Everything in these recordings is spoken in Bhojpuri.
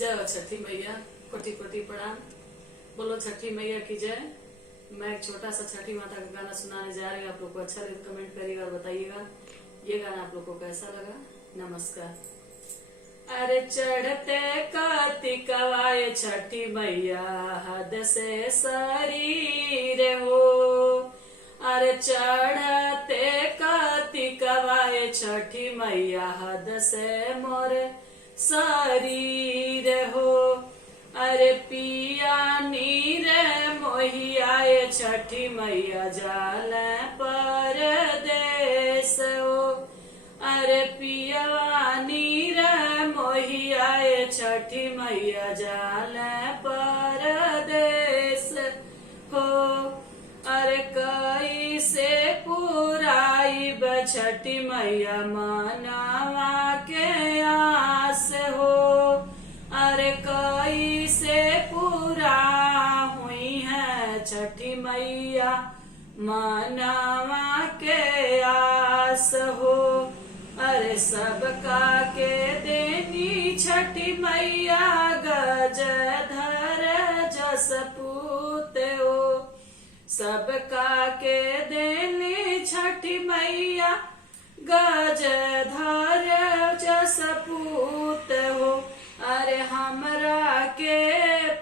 जय हो छठी मैया, कोटि कोटि प्रणाम। बोलो छठी मैया की जय। मैं एक छोटा सा छठी माता का गाना सुनाने जा रही हूँ। आप लोग को अच्छा लगे तो कमेंट करिएगा और बताइएगा ये गाना आप लोग को कैसा लगा। नमस्कार। अरे चढ़ते कार्तिकवाए छठी मैया हद से शरीर हो। अरे चढ़ते कार्तिकवाए छठी मैया हद से मोरे शरीर हो। अरे पिया नीर मोहियाए छठी मैया जाल परदेस हो। अरे पिया नीर मोहियाए छठी मैया जाल परदेस हो। अरे कई से पुराई छठी मैया मनावा के आस हो। अरे कई से पूरा हुई है छठी मैया मनावा के आस हो। अरे सबका के देनी छठी मैया गज धर जस पूत हो। सबका के देनी छठी मैया गज धर जस पूत हो। अरे हमरा के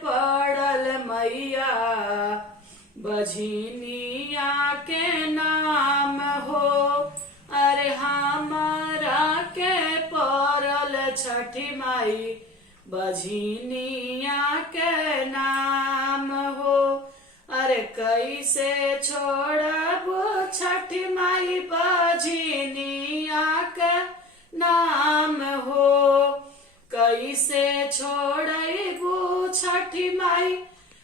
पड़ल मैया बझिनिया के नाम हो। अरे हमरा के पड़ल छठी माई बझिनिया के नाम हो। अरे कैसे छोड़ब छठी माई बझिनिया के नाम हो। कैसे छोड़बू छठी माई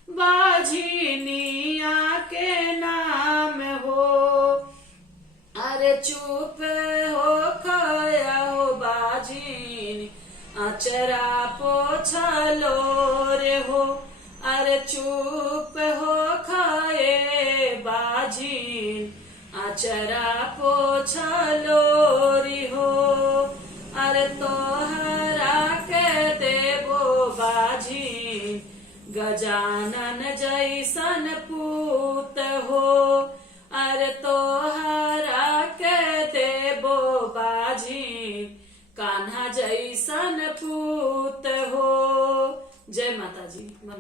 बझिनिया के नाम हो। अरे चुप हो खया हो बाझिन अचरा पोछलो रे हो। अरे चुप हो खाए बाझिन अचरा पोछलो री हो। अरे तोहरा के देवो बाझिन गजानन जैसन पूत हो। अरे तोहरा के देवो बाझिन कान्हा जैसन पूत हो। जय माता जी।